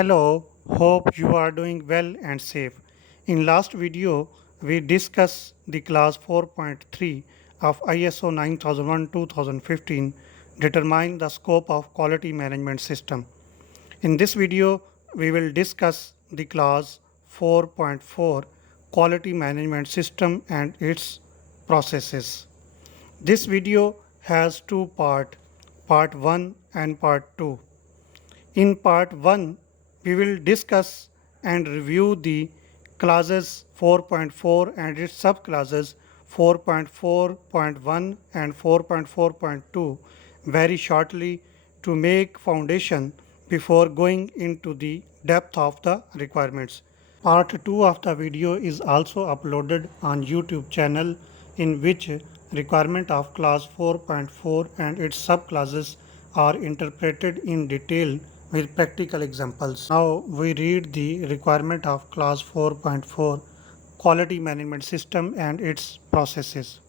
Hello, hope you are doing well and safe. In last video, we discussed the class 4.3 of ISO 9001-2015 determine the scope of quality management system. In this video, we will discuss the class 4.4 quality management system and its processes. This video has two parts, part 1 and part 2. In part 1, we will discuss and review the classes 4.4 and its subclasses 4.4.1 and 4.4.2 very shortly to make foundation before going into the depth of the requirements. Part 2 of the video is also uploaded on YouTube channel in which requirement of class 4.4 and its subclasses are interpreted in detail with practical examples. Now we read the requirement of class 4.4 quality management system and its processes.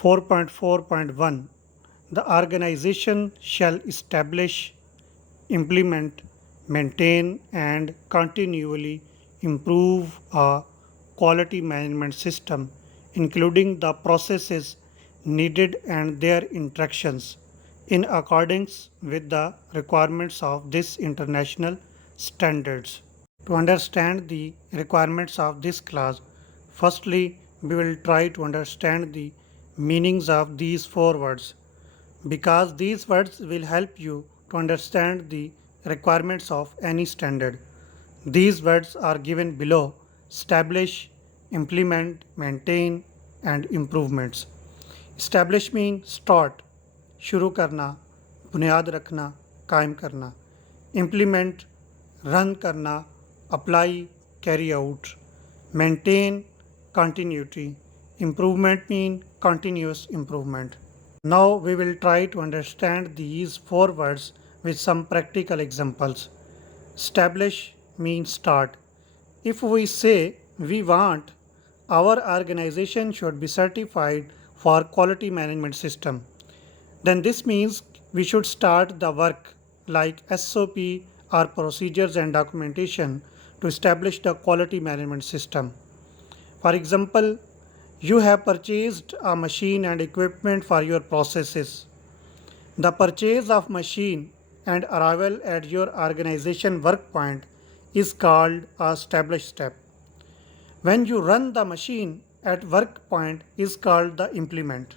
4.4.1 The organization shall establish, implement, maintain and continually improve a quality management system including the processes needed and their interactions in accordance with the requirements of this international standards. To understand the requirements of this class, firstly we will try to understand the meanings of these four words because these words will help you to understand the requirements of any standard. These words are given below: establish, implement, maintain and improvements. Establish means start, शुरू करना, बुनियाद रखना, कायम करना. Implement, run करना, apply, carry out. Maintain, continuity. Improvement mean continuous improvement. Now we will try to understand these four words with some practical examples. Establish means start. If we say we want our organization should be certified for quality management system, then this means we should start the work like SOP or procedures and documentation to establish the quality management system. For example, you have purchased a machine and equipment for your processes. The purchase of machine and arrival at your organization work point is called a established step. When you run the machine at work point is called the implement.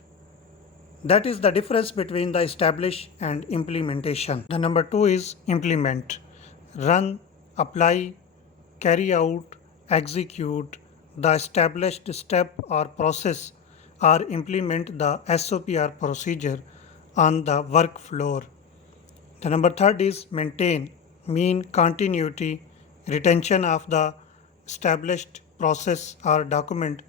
That is the difference between the establish and implementation. The number 2 is implement. Run, apply, carry out, execute the established step or process or implement the SOP or procedure on the work floor. The number 3 is maintain, mean continuity, retention of the established process or document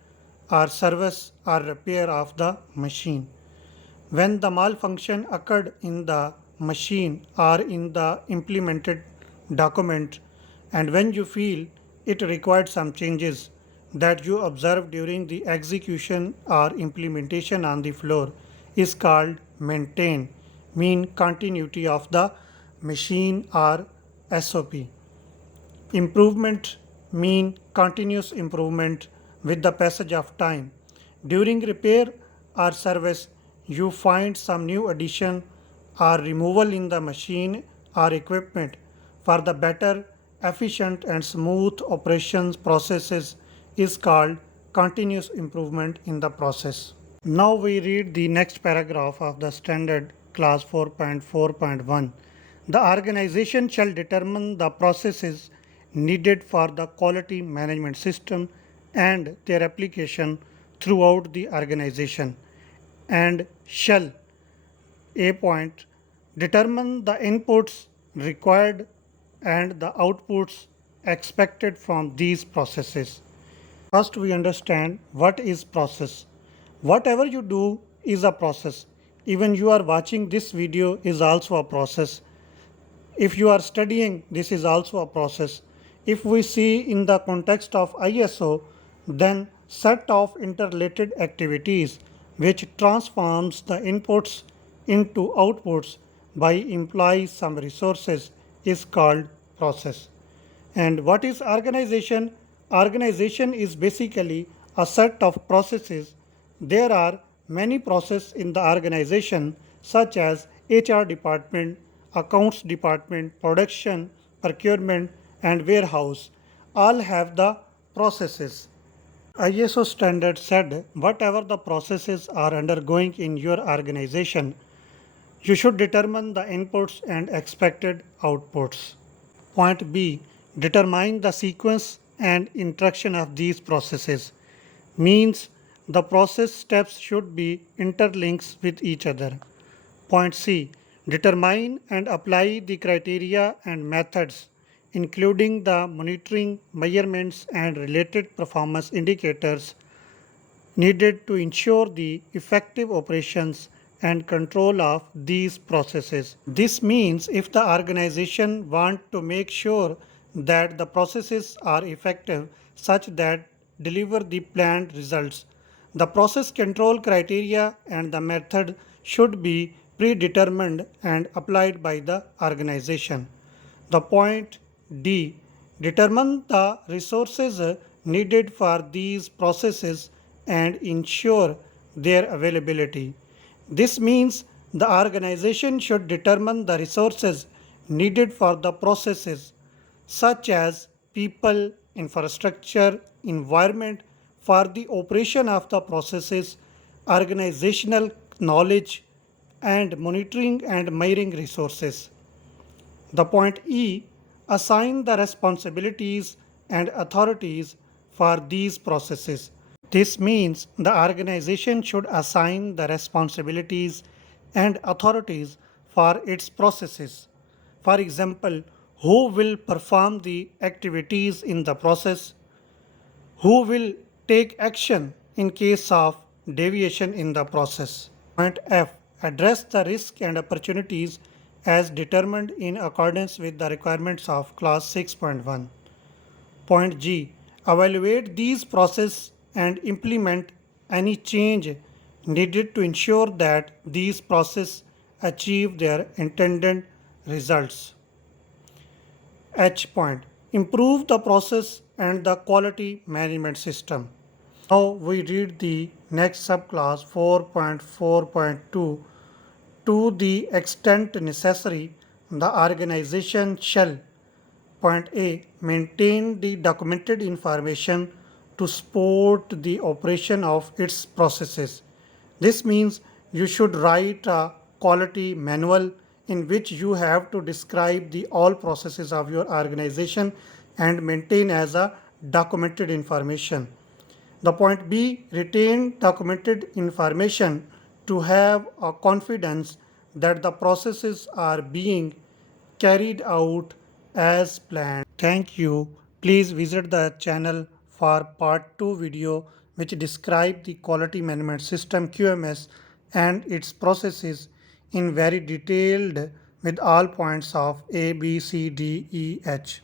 or service or repair of the machine. When the malfunction occurred in the machine or in the implemented document, and when you feel it required some changes that you observed during the execution or implementation on the floor, is called maintain, mean continuity of the machine or SOP. Improvement mean continuous improvement with the passage of time. During repair or service, you find some new addition or removal in the machine or equipment for the better, efficient and smooth operations processes is called continuous improvement in the process. Now we read the next paragraph of the standard class 4.4.1. The organization shall determine the processes needed for the quality management system and their application throughout the organization, and shall a point determine the inputs required and the outputs expected from these processes. First we understand what is process. Whatever you do is a process. Even you are watching this video is also a process. If you are studying, this is also a process. If we see in the context of ISO, then set of interrelated activities which transforms the inputs into outputs by implies some resources is called process. And what is organization? Organization is basically a set of processes. There are many processes in the organization such as HR department, accounts department, production, procurement and warehouse all have the processes. ISO standard said whatever the processes are undergoing in your organization, you should determine the inputs and expected outputs. Point B. Determine the sequence and interaction of these processes. Means the process steps should be interlinked with each other. Point C. Determine and apply the criteria and methods, including the monitoring, measurements, and related performance indicators needed to ensure the effective operations and control of these processes. This means if the organization want to make sure that the processes are effective such that deliver the planned results, the process control criteria and the method should be predetermined and applied by the organization. The point D. Determine the resources needed for these processes and ensure their availability. This means the organization should determine the resources needed for the processes such as people, infrastructure, environment for the operation of the processes, organizational knowledge, and monitoring and measuring resources. The point E. Assign the responsibilities and authorities for these processes. This means the organization should assign the responsibilities and authorities for its processes. For example, who will perform the activities in the process, who will take action in case of deviation in the process. Point F. Address the risks and opportunities as determined in accordance with the requirements of clause 6.1. Point G. Evaluate these processes and implement any change needed to ensure that these processes achieve their intended results. H point. Improve the process and the quality management system. Now we read the next subclass 4.4.2. To the extent necessary, the organization shall point A. Maintain the documented information to support the operation of its processes. This means you should write a quality manual in which you have to describe the all processes of your organization and maintain as a documented information. The point B. Retain documented information to have a confidence that the processes are being carried out as planned. Thank you. Please visit the channel for part 2 video which describe the quality management system QMS and its processes in very detailed with all points of A, B, C, D, E, H.